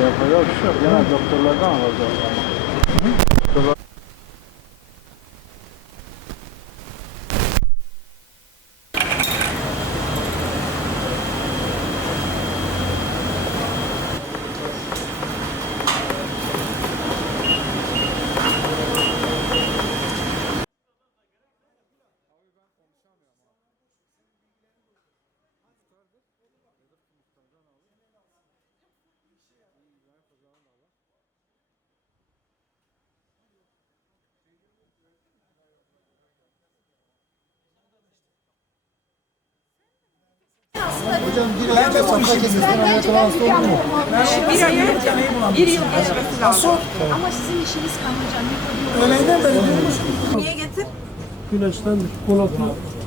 Yapacak bir şey yok. Genel doktorlardan alacağız. Ama. Bir ay önce, bir yıl geçmesi lazım. Ama sizin işiniz kan hocam. mikrobiyo- Öğleden beri. Niye getir? Güneşten Polat'ı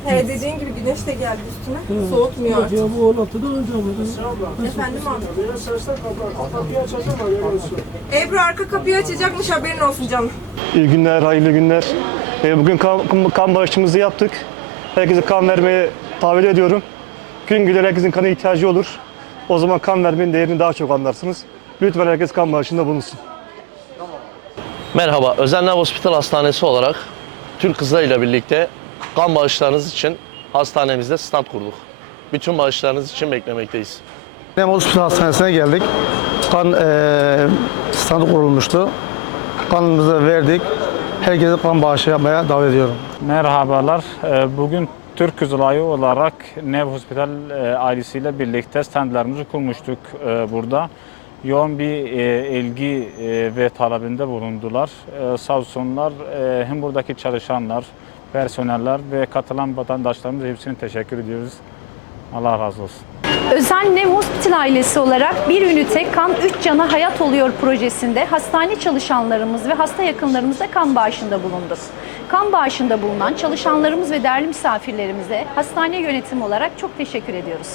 He dediğin gibi güneş de geldi üstüne. Soğutmuyor artık. ya bu Polat'ı da önce alırım. Efendim abi. Ebru arka kapıyı açacakmış haberin olsun canım. İyi günler, hayırlı günler. Ee, Bugün kan, kan bağışımızı yaptık. Herkese kan vermeye davet ediyorum. Gün güler herkesin kana ihtiyacı olur. O zaman kan vermenin değerini daha çok anlarsınız. Lütfen herkes kan bağışında bulunsun. Merhaba, Özenler Hospital Hastanesi olarak Türk Kızları ile birlikte kan bağışlarınız için hastanemizde stand kurduk. Bütün bağışlarınız için beklemekteyiz. Nem Hospital Hastanesi'ne geldik. Kan eee standı kurulmuştu. Kanımızı verdik. Herkese kan bağışı yapmaya davet ediyorum. Merhabalar. Bugün Türk Kızılayı olarak Nev Hospital e, ailesiyle birlikte standlarımızı kurmuştuk e, burada. Yoğun bir e, ilgi ve talebinde bulundular. Sağ olsunlar hem buradaki çalışanlar, personeller ve katılan vatandaşlarımız hepsine teşekkür ediyoruz. Allah razı olsun. Özen Nev Hospital ailesi olarak bir ünite kan 3 cana hayat oluyor projesinde hastane çalışanlarımız ve hasta yakınlarımıza kan bağışında bulunduk. Kan bağışında bulunan çalışanlarımız ve değerli misafirlerimize hastane yönetimi olarak çok teşekkür ediyoruz.